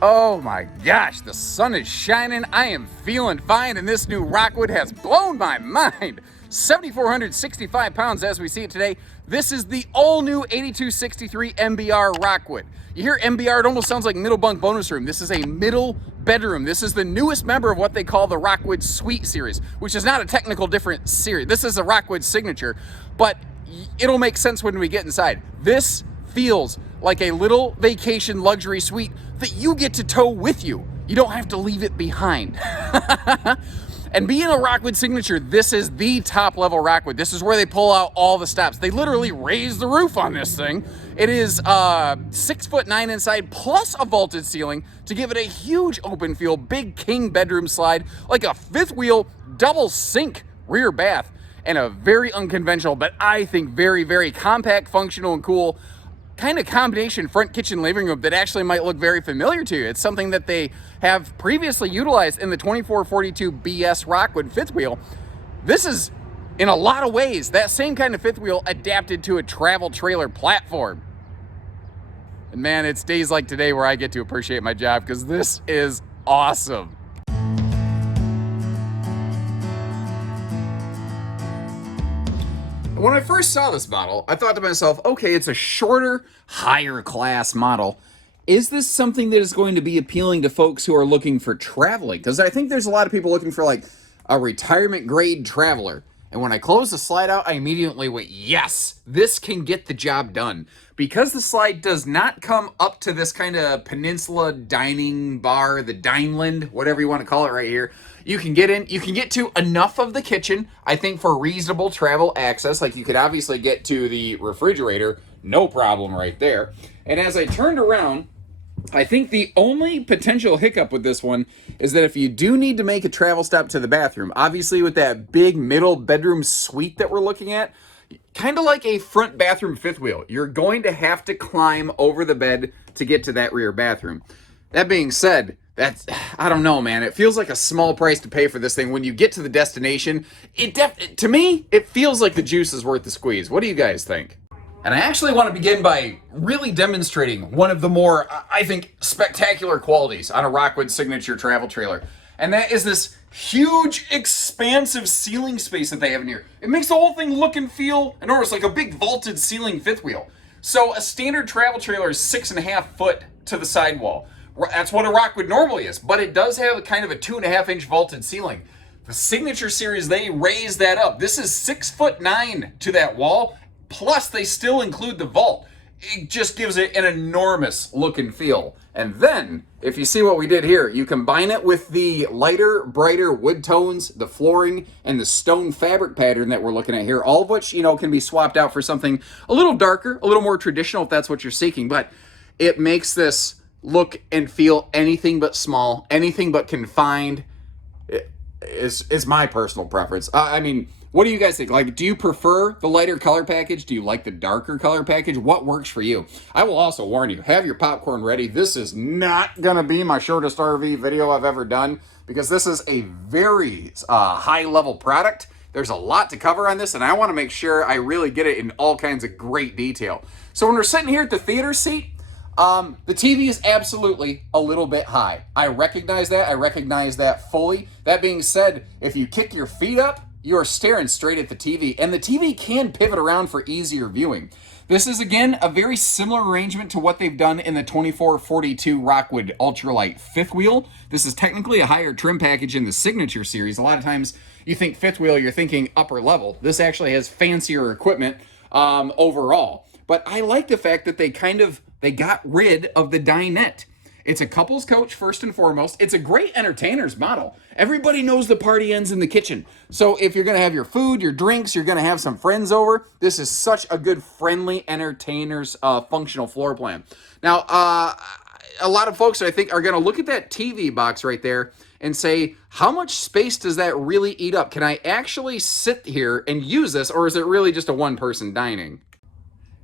Oh my gosh, the sun is shining. I am feeling fine, and this new Rockwood has blown my mind. 7,465 pounds as we see it today. This is the all-new 8263 MBR Rockwood. You hear MBR, it almost sounds like middle bunk bonus room. This is a middle bedroom. This is the newest member of what they call the Rockwood Suite series, which is not a technical different series. This is a Rockwood signature, but it'll make sense when we get inside. This feels like a little vacation luxury suite that you get to tow with you. You don't have to leave it behind. And being a Rockwood signature, this is the top level Rockwood. This is where they pull out all the stops. They literally raise the roof on this thing. It is 6'9" inside, plus a vaulted ceiling to give it a huge open feel, big king bedroom slide, like a fifth wheel double sink rear bath, and a very unconventional, but I think very, very compact, functional, and cool kind of combination front kitchen living room that actually might look very familiar to you. It's something that they have previously utilized in the 2442 BS Rockwood fifth wheel. This is, in a lot of ways, that same kind of fifth wheel adapted to a travel trailer platform. And man, it's days like today where I get to appreciate my job because this is awesome. When I first saw this model, I thought to myself, okay, it's a shorter, higher class model. Is this something that is going to be appealing to folks who are looking for traveling? Because I think there's a lot of people looking for like a retirement grade traveler. And when I closed the slide out, I immediately went, yes, this can get the job done. Because the slide does not come up to this kind of peninsula dining bar, the Dineland, whatever you want to call it right here, you can get in, you can get to enough of the kitchen, I think, for reasonable travel access. Like you could obviously get to the refrigerator, no problem right there. And as I turned around, I think the only potential hiccup with this one is that if you do need to make a travel stop to the bathroom, obviously with that big middle bedroom suite that we're looking at, kind of like a front bathroom fifth wheel, you're going to have to climb over the bed to get to that rear bathroom. That being said, I don't know, man. It feels like a small price to pay for this thing. When you get to the destination, to me, it feels like the juice is worth the squeeze. What do you guys think? And I actually want to begin by really demonstrating one of the more, I think, spectacular qualities on a Rockwood signature travel trailer. And that is this huge, expansive ceiling space that they have in here. It makes the whole thing look and feel enormous, like a big vaulted ceiling fifth wheel. So a standard travel trailer is 6.5 foot to the sidewall. That's what a Rockwood normally is, but it does have kind of a 2.5-inch vaulted ceiling. The Signature Series, they raise that up. This is 6'9" to that wall, plus they still include the vault. It just gives it an enormous look and feel. And then, if you see what we did here, you combine it with the lighter, brighter wood tones, the flooring, and the stone fabric pattern that we're looking at here, all of which, can be swapped out for something a little darker, a little more traditional if that's what you're seeking, but it makes this look and feel anything but small, anything but confined. Is my personal preference. What do you guys think? Like, do you prefer the lighter color package? Do you like the darker color package? What works for you? I will also warn you, have your popcorn ready. This is not going to be my shortest RV video I've ever done because this is a very high-level product. There's a lot to cover on this, and I want to make sure I really get it in all kinds of great detail. So when we're sitting here at the theater seat, the TV is absolutely a little bit high. I recognize that. I recognize that fully. That being said, if you kick your feet up, you're staring straight at the TV, and the TV can pivot around for easier viewing. This is, again, a very similar arrangement to what they've done in the 2442 Rockwood Ultralight fifth wheel. This is technically a higher trim package in the Signature Series. A lot of times you think fifth wheel, you're thinking upper level. This actually has fancier equipment overall. But I like the fact that they got rid of the dinette. It's a couple's coach, first and foremost. It's a great entertainer's model. Everybody knows the party ends in the kitchen. So if you're going to have your food, your drinks, you're going to have some friends over, this is such a good, friendly entertainer's functional floor plan. Now, a lot of folks, I think, are going to look at that TV box right there and say, how much space does that really eat up? Can I actually sit here and use this, or is it really just a one-person dining?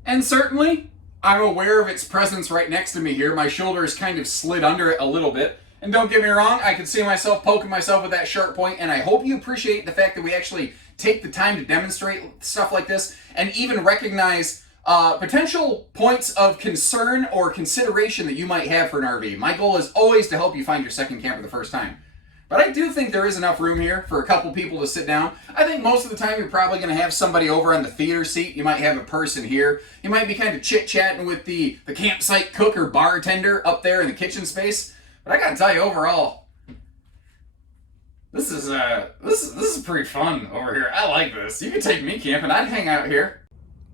And certainly, I'm aware of its presence right next to me here. My shoulder is kind of slid under it a little bit. And don't get me wrong, I can see myself poking myself with that sharp point, and I hope you appreciate the fact that we actually take the time to demonstrate stuff like this and even recognize Potential points of concern or consideration that you might have for an RV. My goal is always to help you find your second camper the first time. But I do think there is enough room here for a couple people to sit down. I think most of the time you're probably going to have somebody over on the theater seat. You might have a person here. You might be kind of chit-chatting with the campsite cook or bartender up there in the kitchen space. But I got to tell you, overall, this is pretty fun over here. I like this. You can take me camping. I'd hang out here.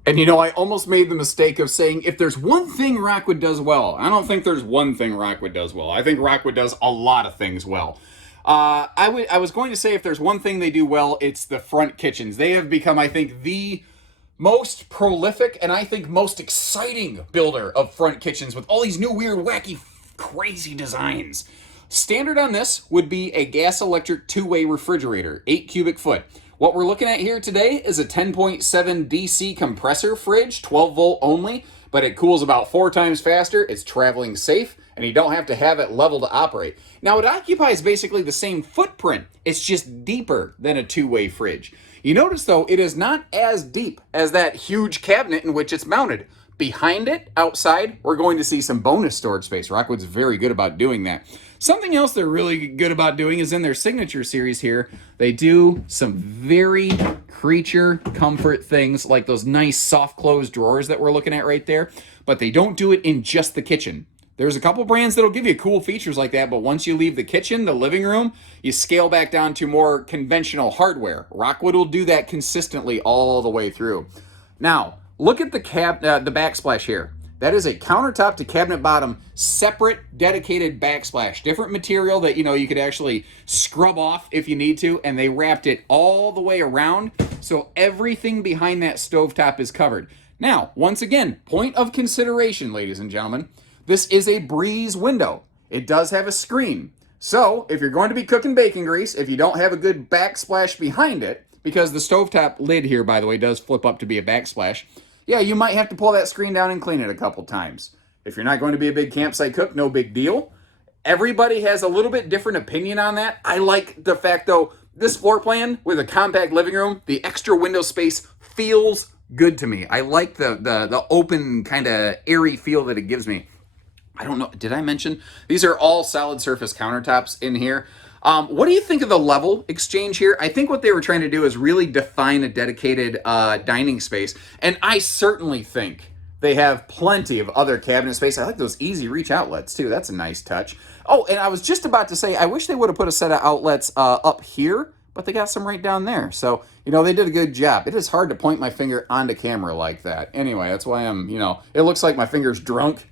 And you know, I almost made the mistake of saying, if there's one thing Rockwood does well, I don't think there's one thing Rockwood does well. I think Rockwood does a lot of things well. I was going to say, if there's one thing they do well, it's the front kitchens. They have become, I think, the most prolific and I think most exciting builder of front kitchens with all these new weird, wacky, crazy designs. Standard on this would be a gas electric two-way refrigerator, 8 cubic foot. What we're looking at here today is a 10.7 DC compressor fridge, 12 volt only, but it cools about 4 times faster. It's traveling safe, and you don't have to have it level to operate. Now, it occupies basically the same footprint. It's just deeper than a two-way fridge. You notice, though, it is not as deep as that huge cabinet in which it's mounted. Behind it, outside, we're going to see some bonus storage space. Rockwood's very good about doing that. Something else they're really good about doing is in their signature series here, they do some very creature comfort things like those nice soft closed drawers that we're looking at right there, but they don't do it in just the kitchen. There's a couple brands that'll give you cool features like that, but once you leave the kitchen, the living room, you scale back down to more conventional hardware. Rockwood will do that consistently all the way through. Now, look at the backsplash here. That is a countertop to cabinet bottom, separate, dedicated backsplash. Different material that, you could actually scrub off if you need to, and they wrapped it all the way around, so everything behind that stovetop is covered. Now, once again, point of consideration, ladies and gentlemen, this is a breeze window. It does have a screen. So, if you're going to be cooking bacon grease, if you don't have a good backsplash behind it, because the stovetop lid here, by the way, does flip up to be a backsplash, yeah, you might have to pull that screen down and clean it a couple times. If you're not going to be a big campsite cook, no big deal. Everybody has a little bit different opinion on that. I like the fact, though, this floor plan with a compact living room, the extra window space feels good to me. I like the open, kind of airy feel that it gives me. I don't know, did I mention? These are all solid surface countertops in here. What do you think of the level exchange here? I think what they were trying to do is really define a dedicated dining space. And I certainly think they have plenty of other cabinet space. I like those easy reach outlets too. That's a nice touch. Oh, and I was just about to say, I wish they would have put a set of outlets up here, but they got some right down there. So, they did a good job. It is hard to point my finger onto camera like that. Anyway, that's why I'm, it looks like my finger's drunk.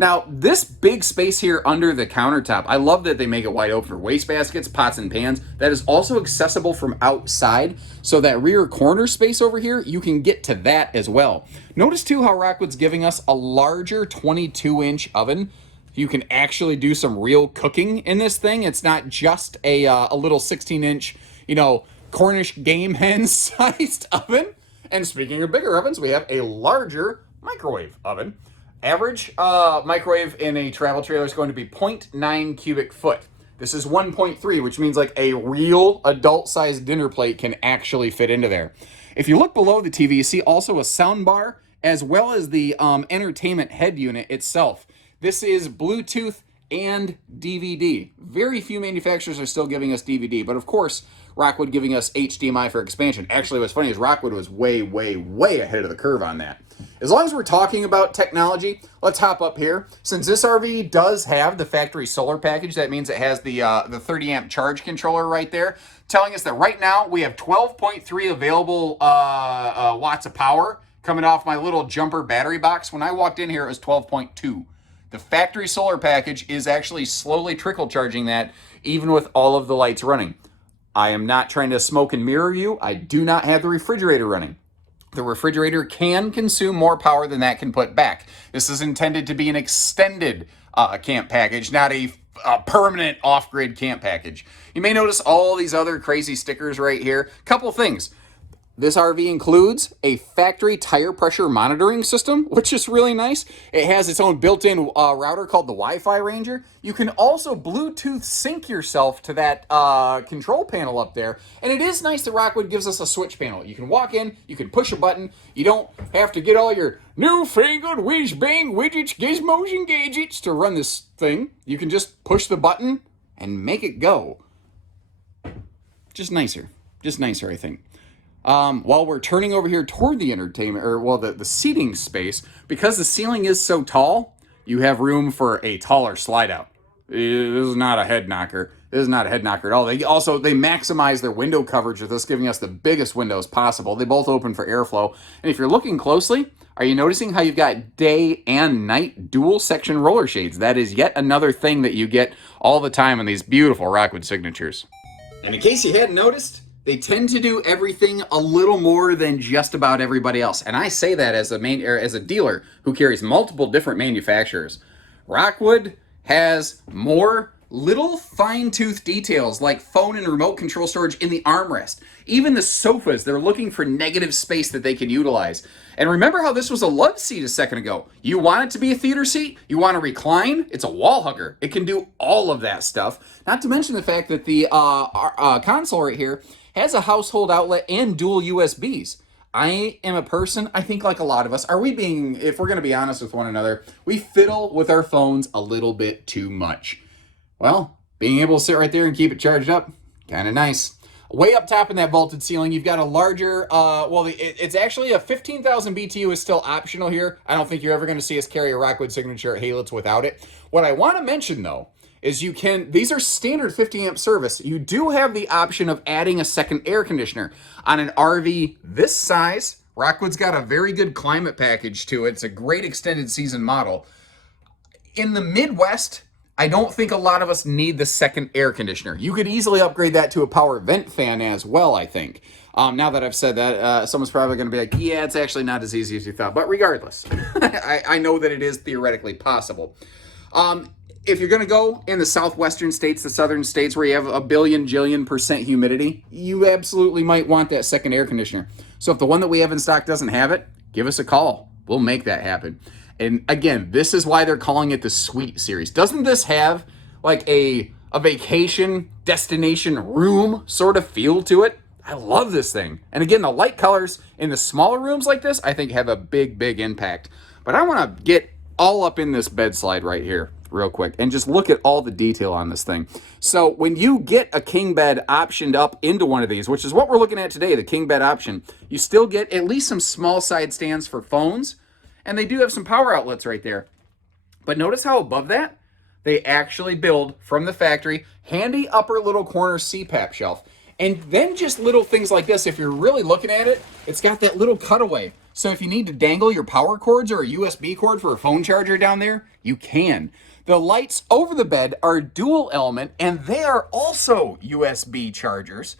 Now, this big space here under the countertop, I love that they make it wide open for wastebaskets, pots, and pans. That is also accessible from outside, so that rear corner space over here, you can get to that as well. Notice, too, how Rockwood's giving us a larger 22-inch oven. You can actually do some real cooking in this thing. It's not just a little 16-inch, Cornish game hen-sized oven. And speaking of bigger ovens, we have a larger microwave oven. Average microwave in a travel trailer is going to be 0.9 cubic foot. This is 1.3, which means like a real adult-sized dinner plate can actually fit into there. If you look below the TV, you see also a sound bar as well as the entertainment head unit itself. This is Bluetooth and DVD. Very few manufacturers are still giving us DVD, but of course, Rockwood giving us HDMI for expansion. Actually, what's funny is Rockwood was way, way, way ahead of the curve on that. As long as we're talking about technology, let's hop up here. Since this RV does have the factory solar package, that means it has the 30 amp charge controller right there, telling us that right now we have 12.3 available watts of power coming off my little jumper battery box. When I walked in here, it was 12.2. The factory solar package is actually slowly trickle charging that, even with all of the lights running. I am not trying to smoke and mirror you. I do not have the refrigerator running. The refrigerator can consume more power than that can put back. This is intended to be an extended camp package, not a permanent off-grid camp package. You may notice all these other crazy stickers right here. Couple things. This RV includes a factory tire pressure monitoring system, which is really nice. It has its own built-in router called the Wi-Fi Ranger. You can also Bluetooth sync yourself to that control panel up there. And it is nice that Rockwood gives us a switch panel. You can walk in, you can push a button. You don't have to get all your newfangled whiz-bang widgets, gizmos, and gadgets to run this thing. You can just push the button and make it go. Just nicer, I think. While we're turning over here toward the entertainment, or well, the seating space, because the ceiling is so tall, you have room for a taller slide out. This is not a head knocker. This is not a head knocker at all. They maximize their window coverage with this, giving us the biggest windows possible. They both open for airflow. And if you're looking closely, are you noticing how you've got day and night dual section roller shades? That is yet another thing that you get all the time in these beautiful Rockwood signatures. And in case you hadn't noticed, they tend to do everything a little more than just about everybody else. And I say that as a dealer who carries multiple different manufacturers. Rockwood has more little fine-tooth details like phone and remote control storage in the armrest. Even the sofas, they're looking for negative space that they can utilize. And remember how this was a love seat a second ago. You want it to be a theater seat? You want to recline? It's a wall hugger. It can do all of that stuff. Not to mention the fact that the console right here has a household outlet and dual USBs. I am a person, I think like a lot of us, if we're going to be honest with one another, we fiddle with our phones a little bit too much. Well, being able to sit right there and keep it charged up, kind of nice. Way up top in that vaulted ceiling, you've got a larger, it's actually a 15,000 BTU is still optional here. I don't think you're ever going to see us carry a Rockwood signature at Haylett's without it. What I want to mention, though, is these are standard 50 amp service. You do have the option of adding a second air conditioner. On an RV this size, Rockwood's got a very good climate package to it. It's a great extended season model. In the Midwest, I don't think a lot of us need the second air conditioner. You could easily upgrade that to a power vent fan as well, I think. Now that I've said that, someone's probably going to be like, yeah, it's actually not as easy as you thought. But regardless, I know that it is theoretically possible. If you're going to go in the southwestern states, the southern states where you have a jillion% humidity, you absolutely might want that second air conditioner. So if the one that we have in stock doesn't have it, give us a call. We'll make that happen. And again, this is why they're calling it the Suite series. Doesn't this have like a vacation destination room sort of feel to it? I love this thing. And again, the light colors in the smaller rooms like this, I think have a big impact. But I want to get all up in this bed slide right here real quick and just look at all the detail on this thing. So when you get a king bed optioned up into one of these, which is what we're looking at today, the king bed option, you still get at least some small side stands for phones. And they do have some power outlets right there. But notice how above that, they actually build from the factory handy upper little corner CPAP shelf. And then just little things like this, if you're really looking at it, it's got that little cutaway. So if you need to dangle your power cords or a USB cord for a phone charger down there, you can. The lights over the bed are dual element, and they are also USB chargers.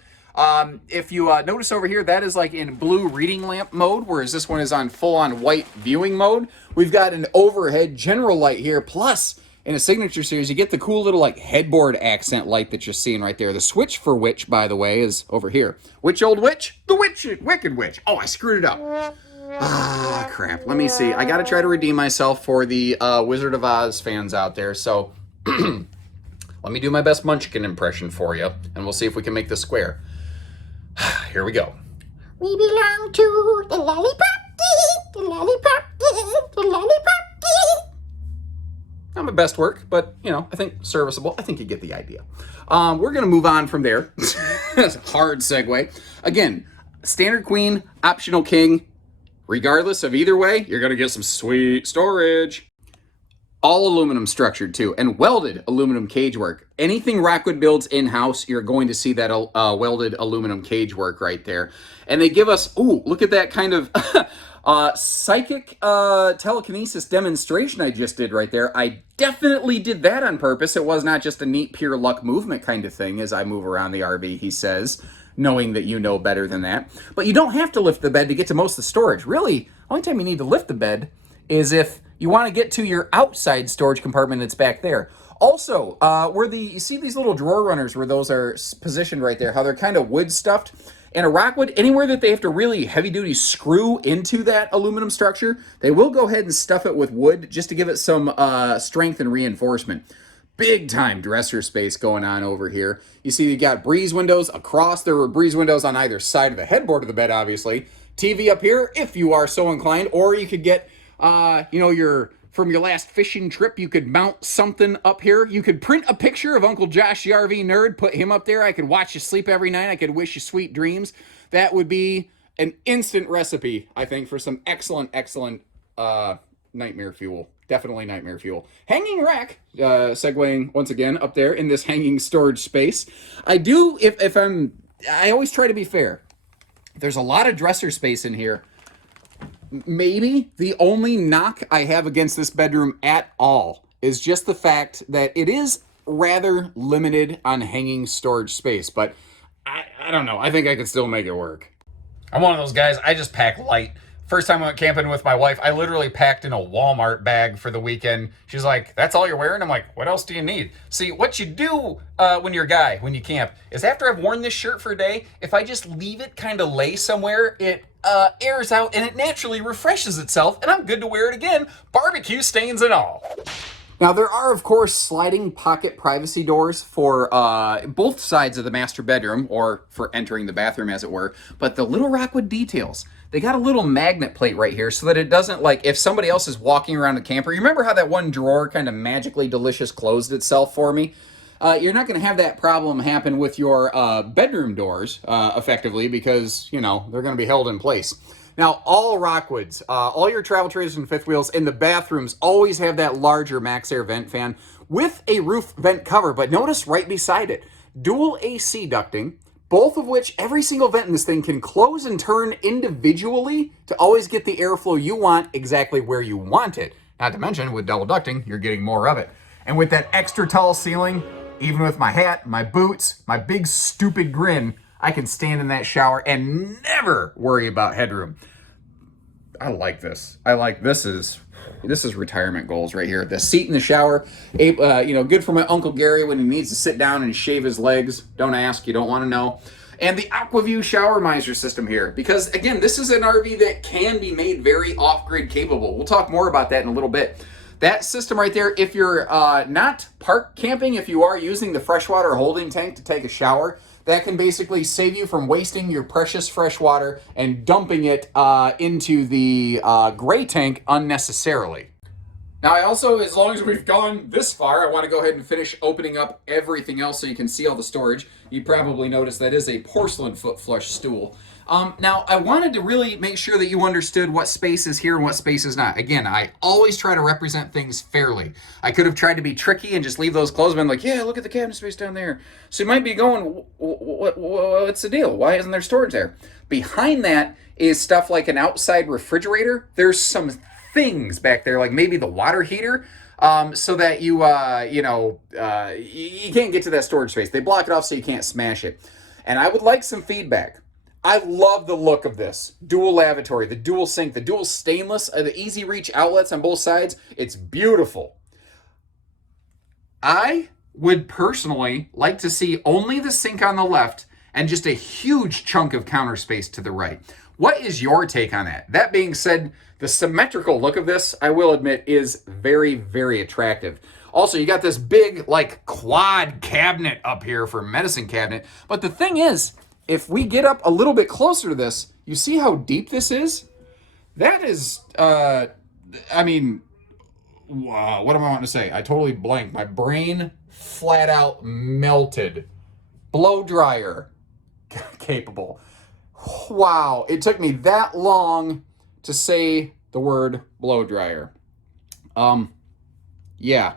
If you notice over here, that is like in blue reading lamp mode, whereas this one is on full-on white viewing mode. We've got an overhead general light here, plus in a signature series, you get the cool little like headboard accent light that you're seeing right there. The switch for which, by the way, is over here. Which old witch? The Wicked Witch. Oh, I screwed it up. Ah, crap. Let me see. I got to try to redeem myself for the Wizard of Oz fans out there, so let me do my best Munchkin impression for you, and we'll see if we can make this square. Here we go. We belong to the lollipop key, the lollipop key, the lollipop key. Not my best work, but, I think serviceable. I think you get the idea. We're going to move on from there. That's a hard segue. Again, standard queen, optional king. Regardless of either way, you're going to get some sweet storage. All aluminum structured too, and welded aluminum cage work. Anything Rockwood builds in-house, you're going to see that welded aluminum cage work right there. And they give us, look at that kind of psychic telekinesis demonstration I just did right there. I definitely did that on purpose. It was not just a neat pure luck movement kind of thing as I move around the RV, he says, knowing that you know better than that. But you don't have to lift the bed to get to most of the storage. Really, only time you need to lift the bed is if you want to get to your outside storage compartment that's back there. Also, you see these little drawer runners where those are positioned right there, how they're kind of wood stuffed. And a Rockwood, anywhere that they have to really heavy-duty screw into that aluminum structure, they will go ahead and stuff it with wood just to give it some strength and reinforcement. Big time dresser space going on over here. You see you got breeze windows across. There were breeze windows on either side of the headboard of the bed, obviously. TV up here, if you are so inclined, or you could get, from your last fishing trip, you could mount something up here. You could print a picture of Uncle Josh, the RV nerd, put him up there. I could watch you sleep every night. I could wish you sweet dreams. That would be an instant recipe, I think, for some excellent nightmare fuel. Definitely nightmare fuel. Hanging rack, segueing once again up there in this hanging storage space. I always try to be fair. There's a lot of dresser space in here. Maybe the only knock I have against this bedroom at all is just the fact that it is rather limited on hanging storage space, but I don't know. I think I could still make it work. I'm one of those guys, I just pack light. First time I went camping with my wife, I literally packed in a Walmart bag for the weekend. She's like, that's all you're wearing? I'm like, what else do you need? See, what you do when you're a guy, when you camp, is after I've worn this shirt for a day, if I just leave it kind of lay somewhere, it airs out and it naturally refreshes itself, and I'm good to wear it again, barbecue stains and all. Now, there are, of course, sliding pocket privacy doors for both sides of the master bedroom, or for entering the bathroom, as it were. But the little Rockwood details, they got a little magnet plate right here so that it doesn't, like, if somebody else is walking around the camper, you remember how that one drawer kind of magically delicious closed itself for me? You're not going to have that problem happen with your bedroom doors, effectively, because, you know, they're going to be held in place. Now, all Rockwoods, all your travel trailers and fifth wheels in the bathrooms always have that larger max air vent fan with a roof vent cover, but notice right beside it, dual AC ducting, both of which every single vent in this thing can close and turn individually to always get the airflow you want exactly where you want it. Not to mention, with double ducting, you're getting more of it. And with that extra tall ceiling, even with my hat, my boots, my big stupid grin, I can stand in that shower and never worry about headroom. I like this. This is retirement goals right here. The seat in the shower, good for my Uncle Gary when he needs to sit down and shave his legs. Don't ask, you don't want to know. And the AquaView shower miser system here, because again, this is an RV that can be made very off-grid capable. We'll talk more about that in a little bit. That system right there, if you're not park camping, if you are using the freshwater holding tank to take a shower, that can basically save you from wasting your precious fresh water and dumping it into the gray tank unnecessarily. Now, I also, as long as we've gone this far, I want to go ahead and finish opening up everything else so you can see all the storage. You probably noticed that is a porcelain foot flush stool. Now, I wanted to really make sure that you understood what space is here and what space is not. Again, I always try to represent things fairly. I could have tried to be tricky and just leave those closed, but I'm like, yeah, look at the cabinet space down there. So you might be going, what's the deal? Why isn't there storage there? Behind that is stuff like an outside refrigerator. There's some things back there, like maybe the water heater, so that you can't get to that storage space. They block it off so you can't smash it. And I would like some feedback. I love the look of this. Dual lavatory, the dual sink, the dual stainless, the easy reach outlets on both sides. It's beautiful. I would personally like to see only the sink on the left and just a huge chunk of counter space to the right. What is your take on that? That being said, the symmetrical look of this, I will admit, is very, very attractive. Also, you got this big, like, quad cabinet up here for medicine cabinet. But the thing is, if we get up a little bit closer to this, you see how deep this is? That is, wow, what am I wanting to say? I totally blanked. My brain flat out melted. Blow dryer capable. Wow, it took me that long to say the word blow dryer. Yeah.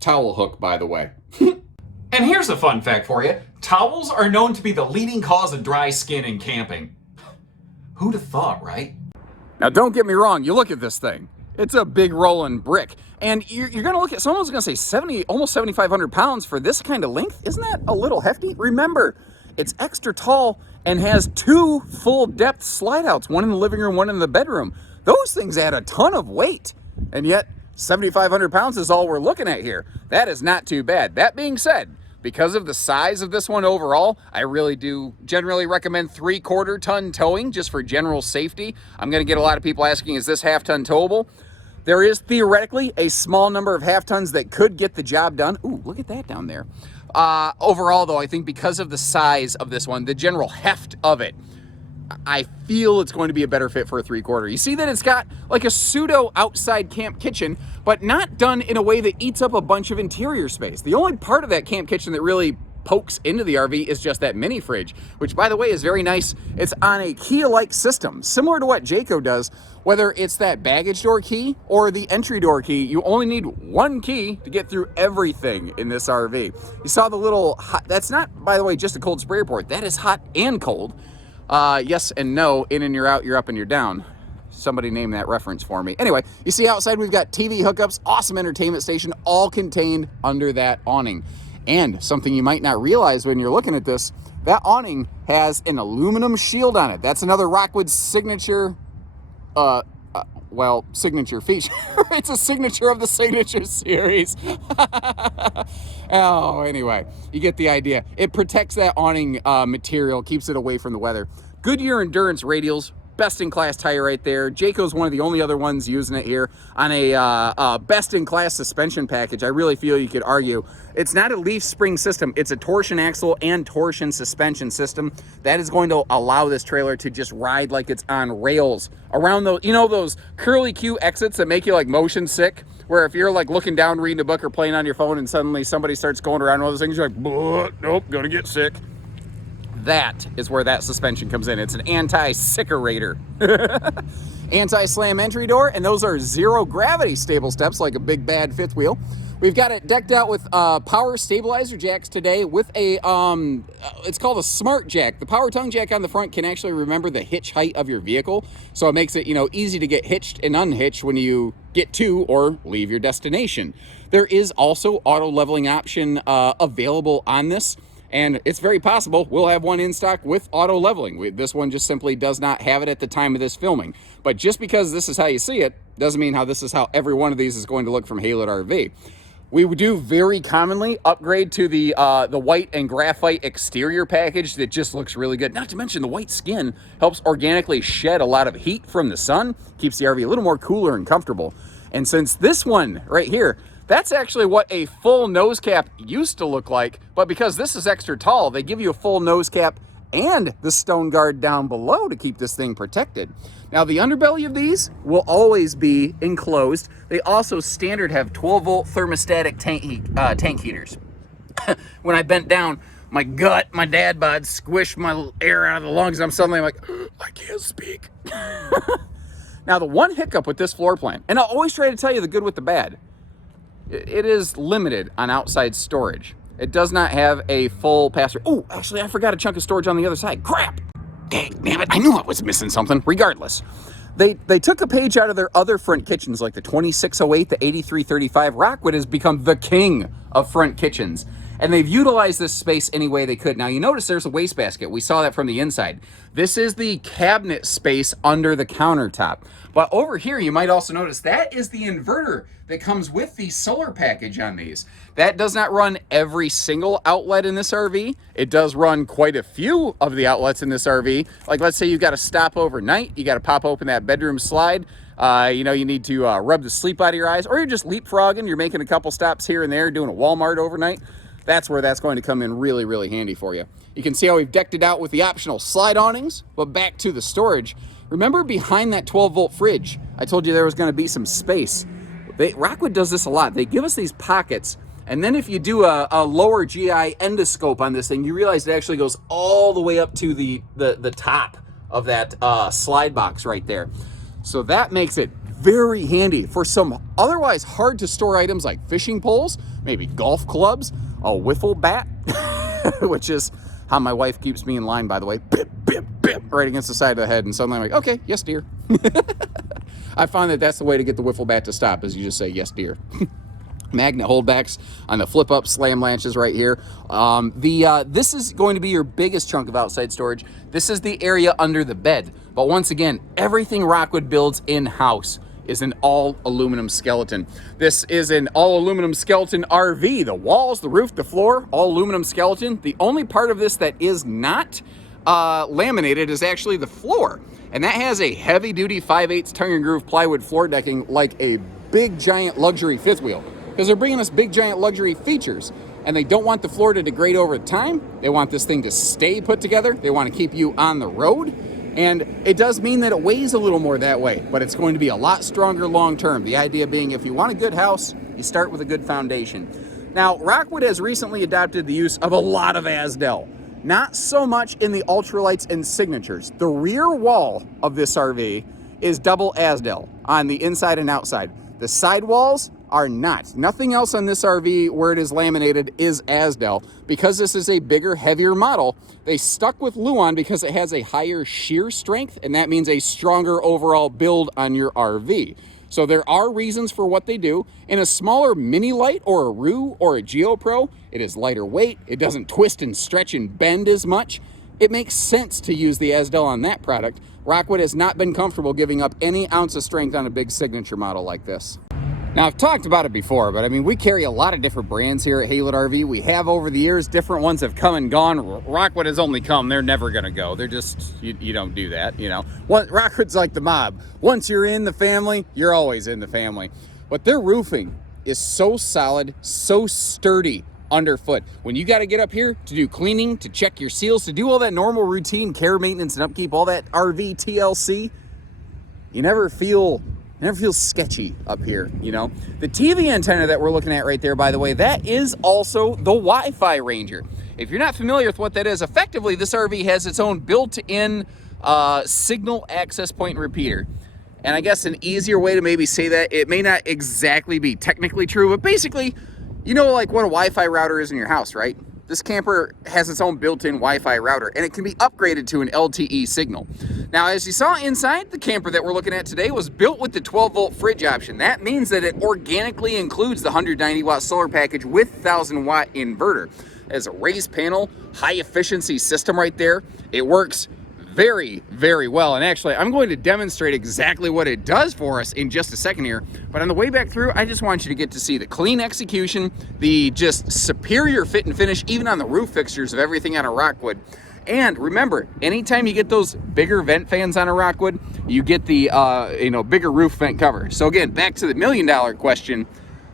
Towel hook, by the way. And here's a fun fact for you. Towels are known to be the leading cause of dry skin in camping. Who'd have thought, right? Now, don't get me wrong. You look at this thing. It's a big rolling brick. And you're going to look at, someone's going to say almost 7,500 pounds for this kind of length. Isn't that a little hefty? Remember, it's extra tall and has 2 full depth slide outs, one in the living room, one in the bedroom. Those things add a ton of weight. And yet, 7,500 pounds is all we're looking at here. That is not too bad. That being said, Because of the size of this one overall, I really do generally recommend 3/4 ton towing just for general safety. I'm going to get a lot of people asking, is this half-ton towable? There is theoretically a small number of half-tons that could get the job done. Ooh, look at that down there. Overall, though, I think because of the size of this one, the general heft of it, I feel it's going to be a better fit for a 3/4. You see that it's got like a pseudo outside camp kitchen, but not done in a way that eats up a bunch of interior space. The only part of that camp kitchen that really pokes into the RV is just that mini fridge, which, by the way, is very nice. It's on a key-like system, similar to what Jayco does. Whether it's that baggage door key or the entry door key, you only need one key to get through everything in this RV. You saw the little hot, that's not, by the way, just a cold sprayer port. That is hot and cold. Yes and no, in and you're out, you're up and you're down. Somebody name that reference for me. Anyway, you see outside we've got TV hookups, awesome entertainment station, all contained under that awning. And something you might not realize when you're looking at this, that awning has an aluminum shield on it. That's another Rockwood signature, signature feature. It's a signature of the Signature series. Oh, anyway, you get the idea. It protects that awning material, keeps it away from the weather. Goodyear Endurance radials, best-in-class tire right there. Jayco's one of the only other ones using it here on a best-in-class suspension package. I really feel you could argue. It's not a leaf spring system. It's a torsion axle and torsion suspension system. That is going to allow this trailer to just ride like it's on rails around those, you know, those curly Q exits that make you like motion sick, where if you're like looking down, reading a book or playing on your phone and suddenly somebody starts going around one of those things, you're like, nope, gonna get sick. That is where that suspension comes in. It's an anti-sickerator. Anti-slam entry door, and those are zero gravity stable steps like a big bad fifth wheel. We've got it decked out with power stabilizer jacks today with a, it's called a smart jack. The power tongue jack on the front can actually remember the hitch height of your vehicle. So it makes it, you know, easy to get hitched and unhitched when you get to or leave your destination. There is also auto leveling option available on this. And it's very possible we'll have one in stock with auto leveling. This one just simply does not have it at the time of this filming. But just because this is how you see it, doesn't mean how this is how every one of these is going to look from Haylett RV. We do very commonly upgrade to the white and graphite exterior package that just looks really good. Not to mention the white skin helps organically shed a lot of heat from the sun, keeps the RV a little more cooler and comfortable. And since this one right here, that's actually what a full nose cap used to look like, but because this is extra tall, they give you a full nose cap and the stone guard down below to keep this thing protected. Now, the underbelly of these will always be enclosed. They also standard have 12-volt thermostatic tank heaters. When I bent down, my gut, my dad bod squished my air out of the lungs, and I'm suddenly like, I can't speak. Now, the one hiccup with this floor plan, and I'll always try to tell you the good with the bad, it is limited on outside storage. It does not have a full pass-through. Oh, actually, I forgot a chunk of storage on the other side. Crap! Dang, damn it, I knew I was missing something. Regardless, they took a page out of their other front kitchens, like the 2608, the 8335. Rockwood has become the king of front kitchens, and they've utilized this space any way they could. Now, you notice there's a wastebasket. We saw that from the inside. This is the cabinet space under the countertop. But over here, you might also notice that is the inverter that comes with the solar package on these. That does not run every single outlet in this RV. It does run quite a few of the outlets in this RV. Like, let's say you've got to stop overnight. You got to pop open that bedroom slide. You know, you need to rub the sleep out of your eyes, or you're just leapfrogging. You're making a couple stops here and there, doing a Walmart overnight. That's where that's going to come in really, really handy for you. You can see how we've decked it out with the optional slide awnings, but back to the storage. Remember behind that 12-volt fridge, I told you there was going to be some space. Rockwood does this a lot. They give us these pockets, and then if you do a lower GI endoscope on this thing, you realize it actually goes all the way up to the top of that slide box right there. So that makes it very handy for some otherwise hard to store items like fishing poles, maybe golf clubs, a wiffle bat, which is how my wife keeps me in line, by the way. Bip, bip, bip, right against the side of the head, and suddenly I'm like, okay, yes, dear. I find that that's the way to get the wiffle bat to stop, is you just say, yes, dear. Magnet holdbacks on the flip-up slam latches right here. This is going to be your biggest chunk of outside storage. This is the area under the bed. But once again, everything Rockwood builds in-house. is an all aluminum skeleton. This is an all aluminum skeleton RV. The walls, the roof, the floor, all aluminum skeleton. The only part of this that is not laminated is actually the floor. And that has a heavy duty 5/8 tongue and groove plywood floor decking like a big giant luxury fifth wheel. Because they're bringing us big giant luxury features. And they don't want the floor to degrade over time. They want this thing to stay put together. They want to keep you on the road. And it does mean that it weighs a little more that way, but it's going to be a lot stronger long term. The idea being, if you want a good house, you start with a good foundation. Now, Rockwood has recently adopted the use of a lot of Asdel. Not so much in the ultralights and signatures. The rear wall of this RV is double Asdel on the inside and outside. The side walls are not. Nothing else on this RV where it is laminated is Asdel. Because this is a bigger, heavier model, they stuck with Luan because it has a higher shear strength, and that means a stronger overall build on your RV. So there are reasons for what they do. In a smaller mini Lite or a Rue or a GeoPro, it is lighter weight, it doesn't twist and stretch and bend as much. It makes sense to use the Asdel on that product. Rockwood has not been comfortable giving up any ounce of strength on a big signature model like this. Now, I've talked about it before, but I mean, we carry a lot of different brands here at Haylett RV. We have over the years. Different ones have come and gone. Rockwood has only come. They're never going to go. They're just, you don't do that, you know. Rockwood's like the mob. Once you're in the family, you're always in the family. But their roofing is so solid, so sturdy underfoot. When you got to get up here to do cleaning, to check your seals, to do all that normal routine care, maintenance, and upkeep, all that RV TLC, you never feel sketchy up here, you know. The TV antenna that we're looking at right there, by the way, that is also the Wi-Fi Ranger. If you're not familiar with what that is, effectively this RV has its own built-in signal access point repeater. And I guess an easier way to maybe say that, it may not exactly be technically true, but basically, you know, like what a Wi-Fi router is in your house, right? This camper has its own built-in Wi-Fi router, and it can be upgraded to an LTE signal. Now, as you saw inside, the camper that we're looking at today was built with the 12-volt fridge option. That means that it organically includes the 190-watt solar package with 1,000-watt inverter. As a raised panel, high-efficiency system right there. It works very, very well. And actually, I'm going to demonstrate exactly what it does for us in just a second here. But on the way back through, I just want you to get to see the clean execution, the just superior fit and finish, even on the roof fixtures of everything out of Rockwood. And remember, anytime you get those bigger vent fans on a Rockwood, you get the bigger roof vent cover. So again, back to the $1 million question,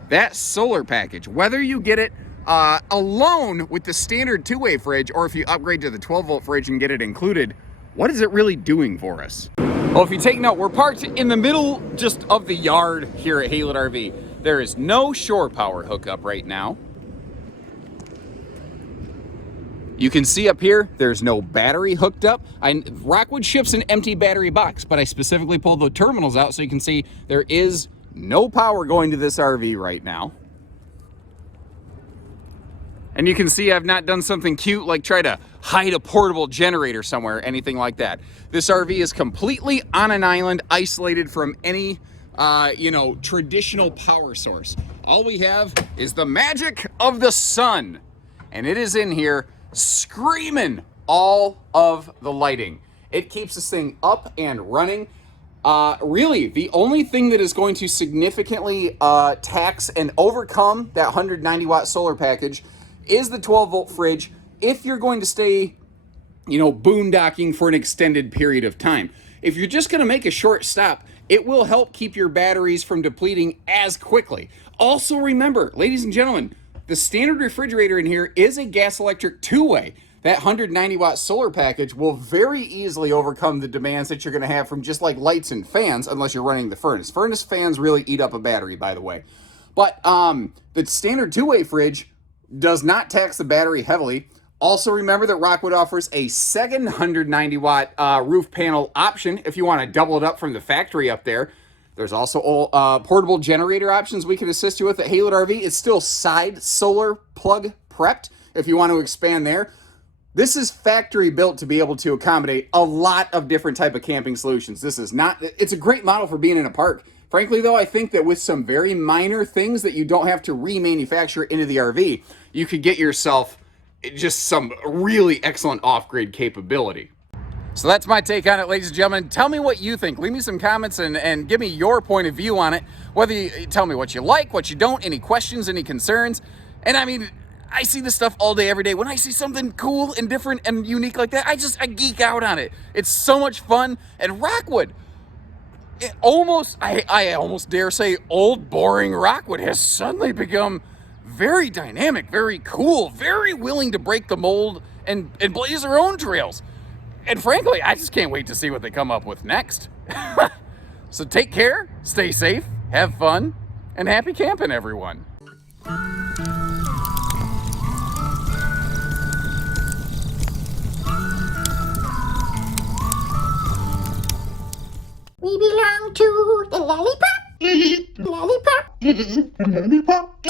that solar package, whether you get it alone with the standard two-way fridge, or if you upgrade to the 12-volt fridge and get it included, what is it really doing for us? Well, if you take note, we're parked in the middle just of the yard here at Haylett RV. There is no shore power hookup right now. You can see up here, there's no battery hooked up. Rockwood ships an empty battery box, but I specifically pulled the terminals out so you can see there is no power going to this RV right now. And you can see I've not done something cute like try to hide a portable generator somewhere, anything like that. This RV is completely on an island, isolated from any, traditional power source. All we have is the magic of the sun. And it is in here screaming all of the lighting. It keeps this thing up and running. Really, the only thing that is going to significantly tax and overcome that 190-watt solar package is the 12-volt fridge if you're going to stay, boondocking for an extended period of time. If you're just going to make a short stop, it will help keep your batteries from depleting as quickly. Also remember, ladies and gentlemen, the standard refrigerator in here is a gas-electric two-way. That 190-watt solar package will very easily overcome the demands that you're going to have from just like lights and fans, unless you're running the furnace. Furnace fans really eat up a battery, by the way. But the standard two-way fridge does not tax the battery heavily. Also remember that Rockwood offers a second 190-watt roof panel option if you want to double it up from the factory up there. There's also portable generator options we can assist you with at Haylett RV. It's still side solar plug prepped if you want to expand there. This is factory built to be able to accommodate a lot of different type of camping solutions. It's a great model for being in a park. Frankly, though, I think that with some very minor things that you don't have to remanufacture into the RV, you could get yourself just some really excellent off-grid capability. So that's my take on it, ladies and gentlemen. Tell me what you think. Leave me some comments and give me your point of view on it. Whether you tell me what you like, what you don't, any questions, any concerns. And I mean, I see this stuff all day, every day. When I see something cool and different and unique like that, I geek out on it. It's so much fun. And Rockwood, I almost dare say old, boring Rockwood has suddenly become very dynamic, very cool, very willing to break the mold and blaze their own trails. And frankly, I just can't wait to see what they come up with next. So take care, stay safe, have fun, and happy camping, everyone. We belong to the lollipop. Lollipop. Lollipop.